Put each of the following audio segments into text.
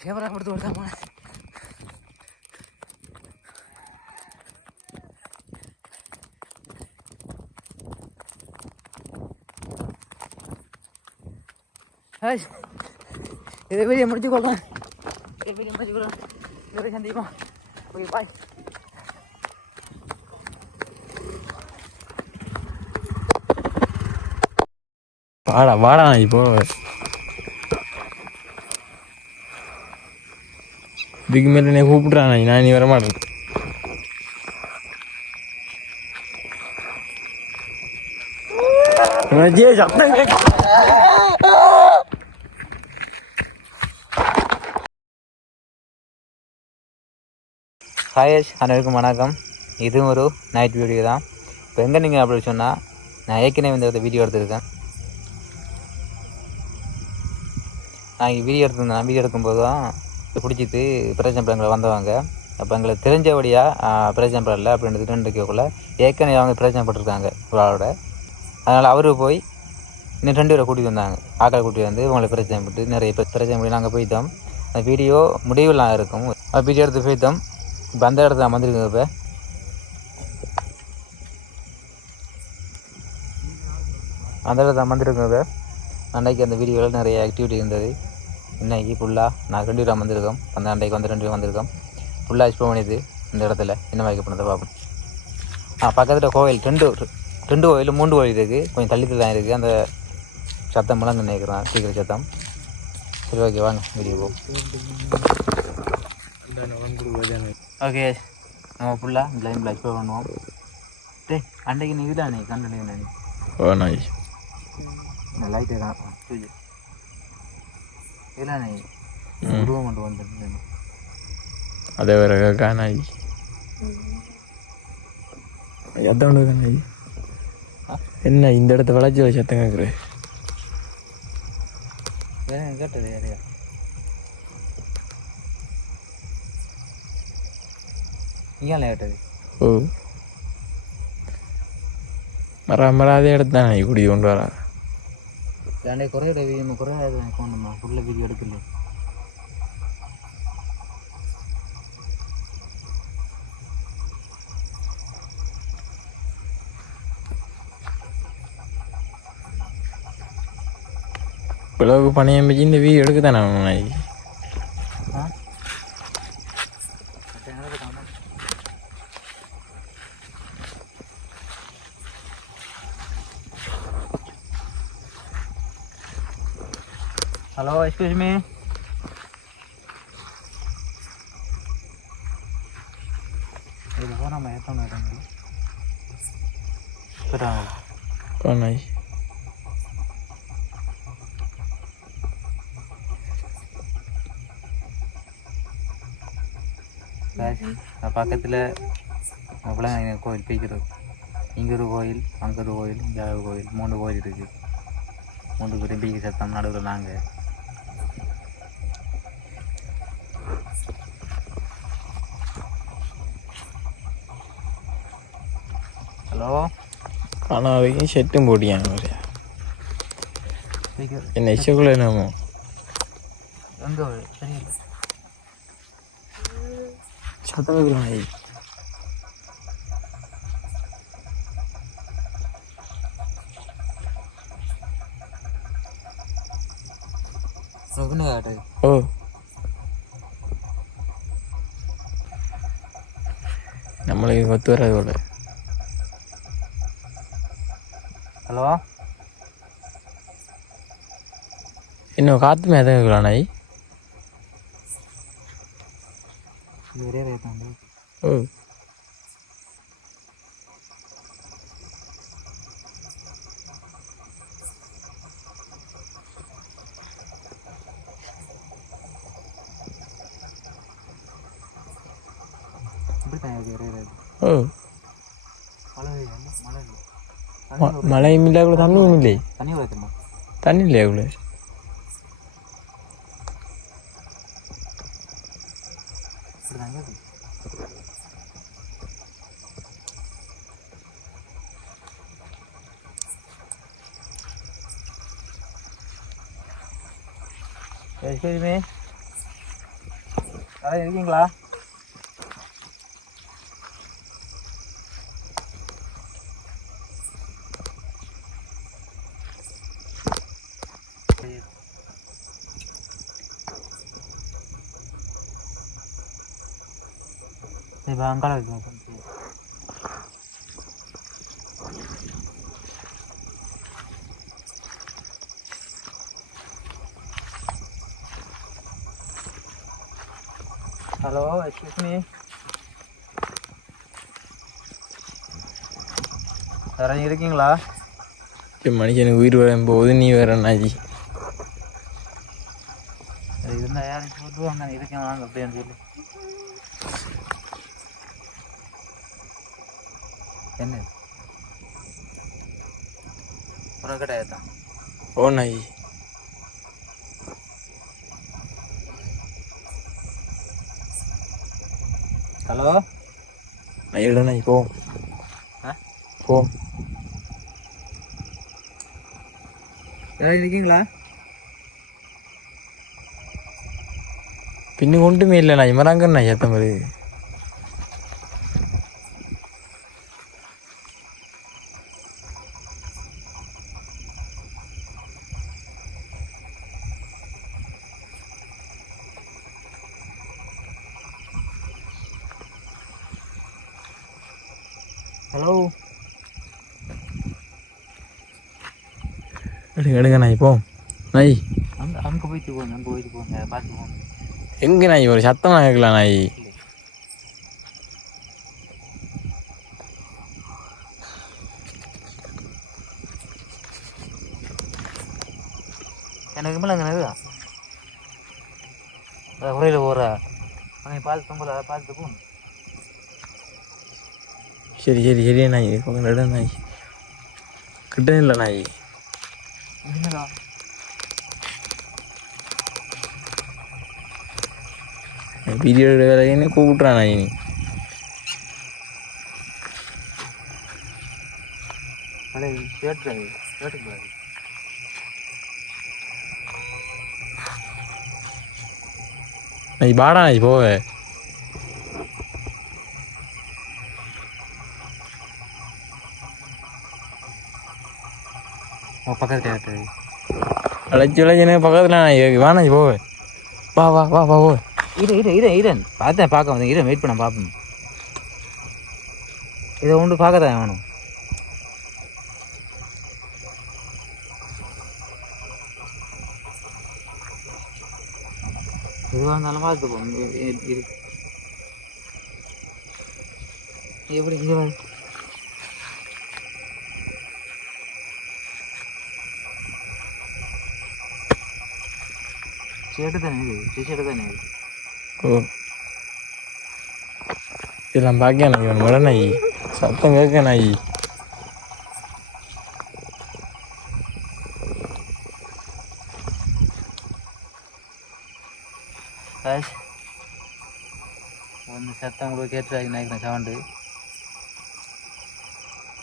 Camera கொடுத்து கொடுத்தாமா இதை video முடிச்சு கொள்ளலாம் வீடியோ முடிச்சு கொள்ளலாம் நிறைய சந்திப்போம் ஓகே பாய் வாடா வாடா இப்போ இதுக்கு மேலே என்ன கூப்பிட்றான் நான் நீ வர மாட்டேன் சத்தம் கேட்க ஹாய் அனைவருக்கும் வணக்கம். இதுவும் ஒரு நைட் வீடியோ தான். இப்போ எங்கே நீங்கள் அப்படி சொன்னால் நான் ஏற்கனவே இந்த வீடியோ எடுத்திருக்கேன். நான் இங்கே வீடியோ எடுக்கும்போது தான் பிடிச்சிட்டு பிரச்சனை வந்தவங்க. அப்போ எங்களுக்கு தெரிஞ்சபடியாக பிரச்சனை படலை அப்படின்றது ரெண்டுக்குள்ளே ஏற்கனவே அவங்க பிரச்சனை பட்டிருக்காங்க ஒரு ஆளோட. அதனால் அவரு போய் இன்னும் 2 பேரை கூட்டிகிட்டு வந்தாங்க. ஆக்களை கூட்டிகிட்டு வந்து இவங்களை பிரச்சனை பட்டு நிறைய பிரச்சனை பண்ணி நாங்கள் போய்த்தோம். அந்த வீடியோ முடிவெல்லாம் இருக்கும். வீடியோ எடுத்து போய்த்தோம். இப்போ அந்த இடத்துல நான் வந்திருக்கேன். இப்போ அந்த இடத்துல நான் வந்திருக்கேன். இப்போ அன்றைக்கி அந்த வீடியோவில் நிறைய ஆக்டிவிட்டி இருந்தது. இன்றைக்கி ஃபுல்லாக நான் 2 பேராக வந்திருக்கோம். அந்த அன்றைக்கு வந்து 2 பேர் வந்திருக்கோம். ஃபுல்லாக எக்ஸ்ப்ளோர் பண்ணிது இந்த இடத்துல என்ன மாதிரி பண்ணதை பார்ப்போம். பக்கத்தில் கோவில் 2 கோயில் 3 கோயில் இருக்குது. கொஞ்சம் தள்ளித்து தான் இருக்குது. அந்த சத்தம் எல்லாம் நினைக்கிறேன் சீக்கிரம் சத்தம். சரி ஓகே வாங்க வீடியோ போ. ஓகே நம்ம ஃபுல்லாக லைனில் எக்ஸ்ப்ளோர் பண்ணுவோம். அன்றைக்கு நீ இதில் அன்னைக்கு கண்டு நான் லைட்டு தான் இல்லை உருவம் கொண்டு வந்து அதே வேற காணாய் எத்தனை காணாய் என்ன இந்த இடத்த விளைச்சி வச்சு சத்தம் கேட்குற கேட்டது யாரையா இங்கே கேட்டது? ஓ மறாதே இடத்து தானே குடி கொண்டு வரா ரெண்டே குறையோட வீடியோ குறையாது கொண்டுமா ஃபுல்லாக வீடியோ எடுக்கல. பிளவுக்கு பணியம் வச்சு இந்த வீடியோ எடுக்க தானே நாய். Hello excuse me. இது போனால் நம்ம எத்தனை இடங்கள் நாய் பக்கத்தில் பிள்ளைங்க கோயில் போய்க்கிறது. இங்கே ஒரு கோயில் அங்கே ஒரு கோயில் இங்கே ஒரு கோயில் 3 கோயில் இருக்குது. 3 பேரும் பீக்கி சத்தம் நடுவில் நாங்கள். ஹலோ ஆனால் வரைக்கும் ஷெட்டும் போட்டியாங்க என்ன இஷ்டக்குள்ள என்னமோ எங்கே தெரியல சத்தம் வைக்கலாம். ஓ நம்மளுக்கு ஒத்து வராது போல. ஹலோ இன்னும் காற்று மேதான் இருக்கலாம் நாய். ஓ ஓ மழையும் இல்லை கூட தண்ணியும் இல்லை. தண்ணி இல்லையா கூட சரிமே யாராவது இருக்கீங்களா? சரி அங்கால இருக்கு. ஹலோ எக்ஸ்கியூஸ் மீ, யாராவது இருக்கீங்களா? மனுஷனுக்கு உயிர் வரும்போது நீ வேற நாயி. இருந்தால் யாரும் சொல்லுவாங்க இருக்கேன் வாங்க அப்படின்னு சொல்லி. என்ன ஒரு கிடையாது தான். ஓ நாயி. ஹலோ நாயோட நாய் போ போ. யாராவது இருக்கீங்களா? பின்னு ஒன்றுமே இல்லை நாய் மறாங்க நாய் ஏற்ற மாதிரி. ஹலோ எடுங்க எடுங்க நாய் போ நாய். அங்கே போயிட்டு போங்க, அங்கே போயிட்டு போங்க, பார்த்து போங்க. எங்கே நாய் ஒரு சத்தமாக கேட்கலாம் நாய். எனக்கு மேலே அங்கே இருக்குதா உரையில் போகிற அங்கே பார்த்து தொங்கல பார்த்துட்டு போங்க. சரி சரி சரியா நாய் நட நாய் கிட்ட இல்லை நாய். என்னடா பீரியட் வேலைன்னு கூப்பிட்றான் நாய். நீ அடே கேட்டுக்கூடாது. நாய் பாடா நாய் போவ. பக்கத்து கேட்டு அழைச்சி விளைச்சினே பக்கத்தில் நாய் வா நாய் போவ. வா வா வா வா போ. ஈரன் பார்த்தேன், பார்க்க வந்தேன். ஈரன் வெயிட் பண்ண பார்ப்போம். இதை ஒன்று பார்க்கத்தான் வேணும். எதுவாக இருந்தாலும் பார்த்துப்போம். எப்படி இங்கே வந்து ஷர்ட்டு தானே இது, டிஷர்ட்டு தானே இது. ஓ இதெல்லாம் பார்க்க எனக்கு மட நாய் சத்தம் கேட்க நாய். ஒன்று சத்தம் கூட கேட்டு நினைக்கிறேன். சவுண்டு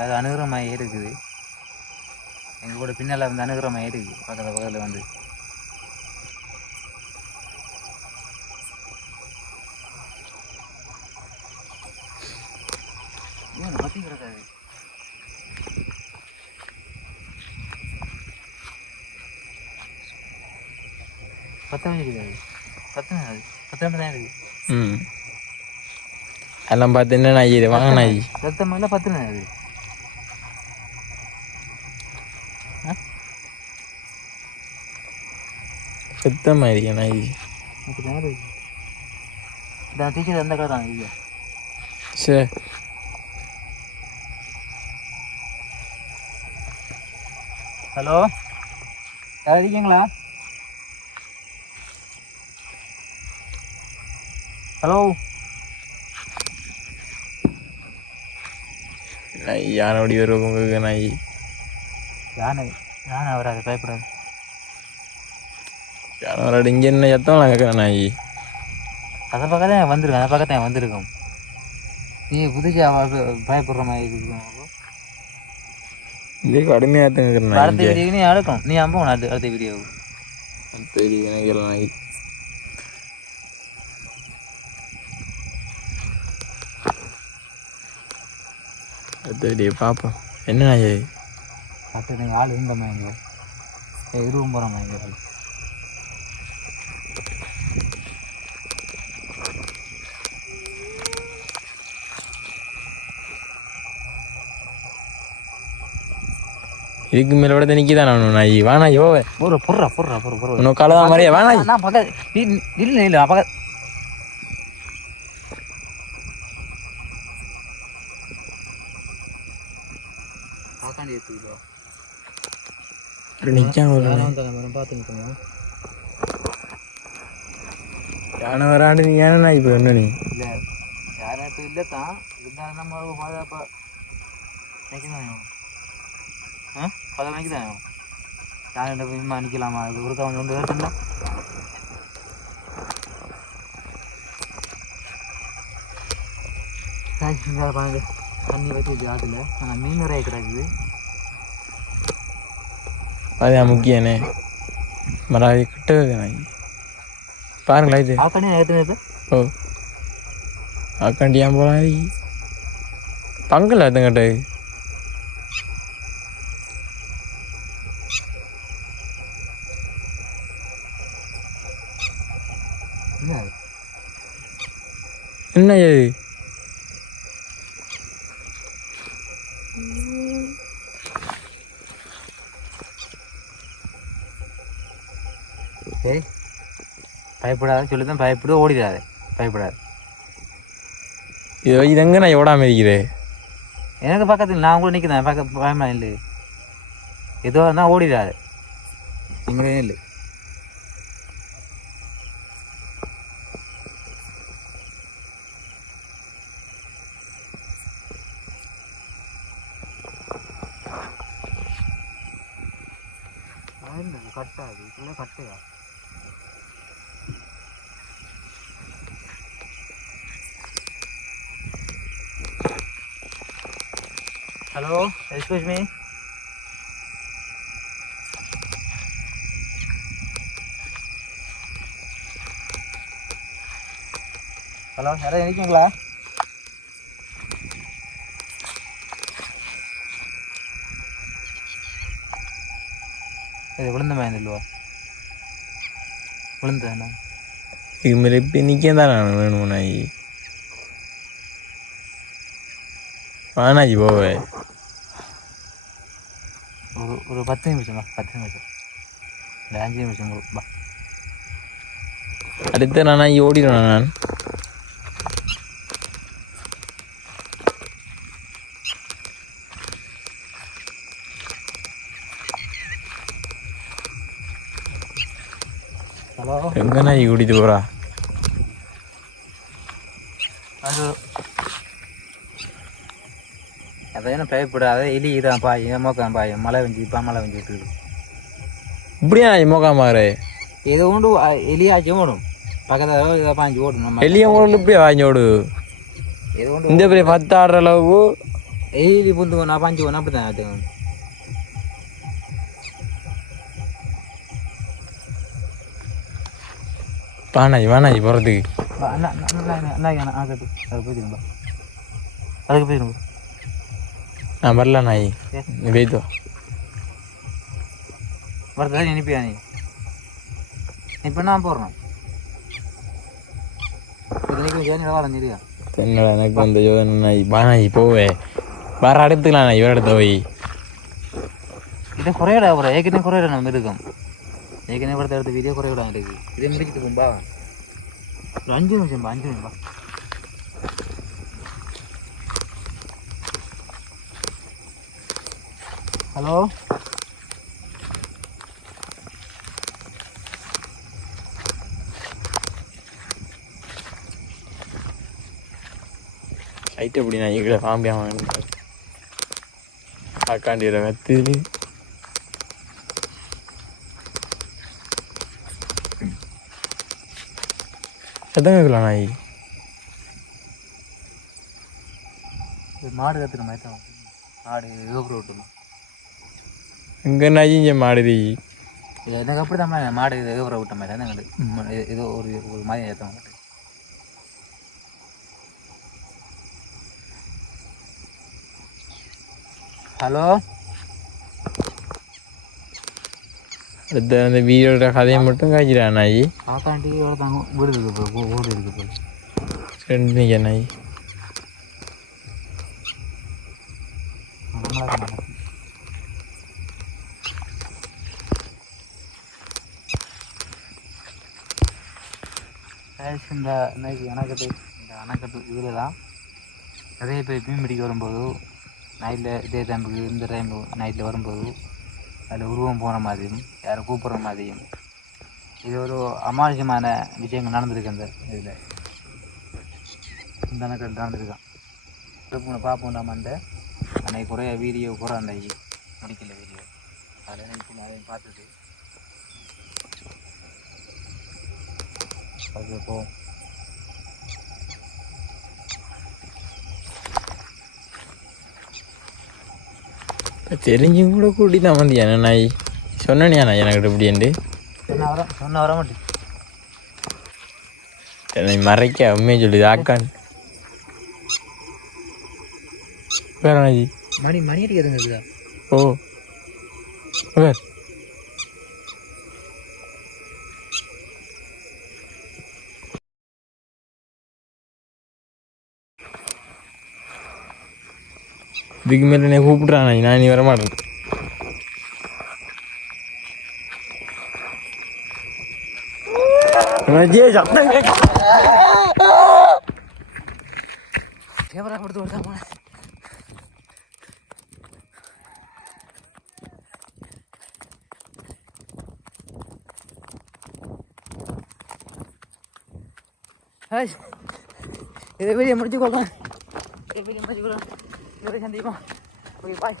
அது அணுகுறமாயே இருக்குது. எங்கள் கூட பின்னால் வந்து அணுகுறமாயே இருக்குது. பக்கத்தில் வந்து பற்றி கிடக்காது. பத்தவே இருக்காது. பத்து தான் இருக்குது. ம் எல்லாம் பார்த்து என்ன நாய் இது வாங்க நாய். ரத்தம் எல்லாம் பத்து தான் அது. சுத்தமாக இருக்கேன் நாய். இந்த டீச்சர் எந்த கடை தான் இல்லையா? சரி ஹலோ யாராவது இருக்கீங்களா? ஹலோ நாய் யானை ஓடி வருவோம் உங்களுக்கு நாய். யானை வராது, பயப்படாது. யானை வராது. இங்கே என்ன சத்தம்லாம் கேட்குறேன் நாய். அதை பக்கத்தான் வந்திருக்கேன், அதை பக்கத்தான் வந்திருக்கோம். நீ புதுசாக பயப்படுற மாதிரி இருக்கும். இதே கடுமையாக கேட்குறேன் நாய். அடுத்த வீடியோ நீ அடுக்கும். நீ அம்பவும் அடுத்த வீடியோ தெரியுது எனக்கு எல்லாம் நாய். தெரியும் பார்ப்போம். என்ன நாய் அது? பார்த்து நீங்கள் ஆள் இருந்தோமா எங்கே இதுவும் போகிறோமா எங்கே இதுக்கு மேலே விட நிற்கிதான் நான் நாய். வானா யோ பொருறா உனக்கு கலதான் மாதிரியா வானா நான் பக்கம் இல்லை இல்லை பக்கம் பார்க்காண்டி எடுத்துக்கிட்டோம் பார்த்துக்கிட்டோங்க யானை வராண்டு நீ ஏன்னா நாய் இப்போ என்ன நீ இல்லை யாரும் இப்போ இல்லை தான் இருந்தாலும் நம்ம பாதுகாப்பாக நினைக்குதானே பல மணிக்கு தானே யார் போய் நிற்கலாமா அது ஒருக்கா வந்து கொண்டு வரட்டுங்களா பாருங்க தண்ணி வச்சு ஆற்றுல மீன் நிறைய கிடக்குது அதான் முக்கியண்ணே மராவி கிட்ட நாய் பாருங்களா இது ஆக்காண்டி நேரத்து ஓ ஆக்காண்டி ஏன் போலாம் பங்கல் அதுங்கிட்ட என்ன இது ஏய் பயப்படாது சொல்லிதான் பயப்படு ஓடிடாது பயப்படாது இது எங்கே நான் ஓடாமல் இருக்கிறேன் எனக்கு பக்கத்தில் நான் கூட நிற்கிறேன் பக்க பயமா இல்லை ஏதோ இருந்தால் ஓடிடாது இங்கே இல்லை கட்டாது இதுக்குள்ளே கட்டுதா ஹலோ எக்ஸ்கியூஸ் மீ ஹலோ யாராவது இருக்கீங்களா இது விழுந்த மாதிரி இல்லைவா விழுந்தேண்ணா இது மாதிரி இப்போ நிற்க தான் நான் வேணும் நாய் வானாஜி போவேன் ஒரு 10 நிமிஷமா 10 நிமிஷம் இல்லை 5 நிமிஷம் பா அடுத்து நான் நாய் ஓடிடுவேன் நான் ஹலோ எங்கே நாய் கூட்டிட்டு போகிறா அது அதான் பயப்படாத எலி இதான் பாயும் மோக்கான் பாயும் மழை வெஞ்சி இப்போ மழை வெஞ்சிட்டு இருக்கு இப்படியா நாய் மோக்காமாரு ஏதோ ஒன்று எலியாச்சும் ஓடும் பக்கத்தில் இதை பாஞ்சு ஓடும் நம்ம வெளியே ஓடல இப்படியா வாங்கி ஏதோ ஒன்று இந்த பெரிய 10 ஆடுற அளவுக்கு எலி புந்து நான் பாஞ்சு ஓடணும் அப்படி தான் வானாஜி போகிறதுக்கு அதுக்கு போயிருங்க அதுக்கு போயிருங்க நான் வரல நாய் நீ போய்த்து வரதா நினைப்பியா நீ இப்போ நான் போடுறேன் வளர்ந்துருக்கா என்னடா எனக்கு வந்து யோசனை நாய் வானாஜி போவே வர இடத்துக்கலாம் நான் இவர இடத்த போய் இதை குறையிடா அப்புறம் ஏற்கனவே குறையிட நம்ம இருக்கும் ஏற்கனவே படத்தை எடுத்த வீடியோ குறைவிட இருக்கு இதே முடிச்சுட்டு போம்பா ஒரு 5 நிமிஷம் 5 நிமிஷம் ஹலோ ஐட்டு எப்படி நான் எங்களை பாம்பியாம ஆக்காண்டிற கத்து எத்தனை இருக்கலாம் நாய் மாடு கத்துற மாதிரி தான் மாடு ரோட்டு எங்கே நாய் இங்கே மாடுதி எனக்கு அப்படி தான் மாடு இது ஒரு விட்ட மாதிரி தான் ஏதோ ஒரு ஒரு மாதிரி ஏற்ற மாட்டேன். ஹலோ, அடுத்த அந்த வீடியோட கதையை மட்டும் காய்ச்சிடா நாயி. காக்காண்டி தாங்க வீடு இருக்கு போல், ஓடு இருக்கு போல். ரெண்டு நிற்க நாயி. இந்த இன்னைக்கு அணைக்கட்டு, இந்த அணைக்கட்டு இதில் தான் நிறைய பேர் மீன் பிடிக்க வரும்போது நைட்டில் இதே டைமுக்கு இந்த டைம் நைட்டில் வரும்போது அதில் உருவம் போன மாதிரியும் யாரை கூப்பிட்ற மாதிரியும் இது ஒரு அமானுஷமான விஷயங்கள் நடந்திருக்கு. அந்த இதில் இந்த அணைக்கட்டு நடந்திருக்கான். பார்ப்போம் நம்ம அந்த அன்னைக்கு குறைய வீடியோ கூட அந்த முடிக்கல வீடியோ அதில் இப்போ அதையும் பார்த்துட்டு அது போவோம். தெரிஞ்சும் கூட கூட்டி தான் வந்தியா நாய்? சொன்னனியா நாய் எனக்கு இப்படின்ட்டு? சொன்ன வர மாட்டேன். என்னை மறைக்க உண்மையை சொல்லுது ஆக்கான். வேற நாய் மணி அடிக்கிறதுங்க. ஓ வேற இதுக்கு மேலே என்னை கூப்பிட்றான் நாய், நான் நீ வர மாட்டேன். சத்தம் கேட்க கேமரா கொடுத்து விடுதா போன. இதை வெளியே முடிச்சு கொள்ளலாம். இதை வெளியே முடிச்சு கொள்ளலாம். இதை சந்திப்போம். Okay bye.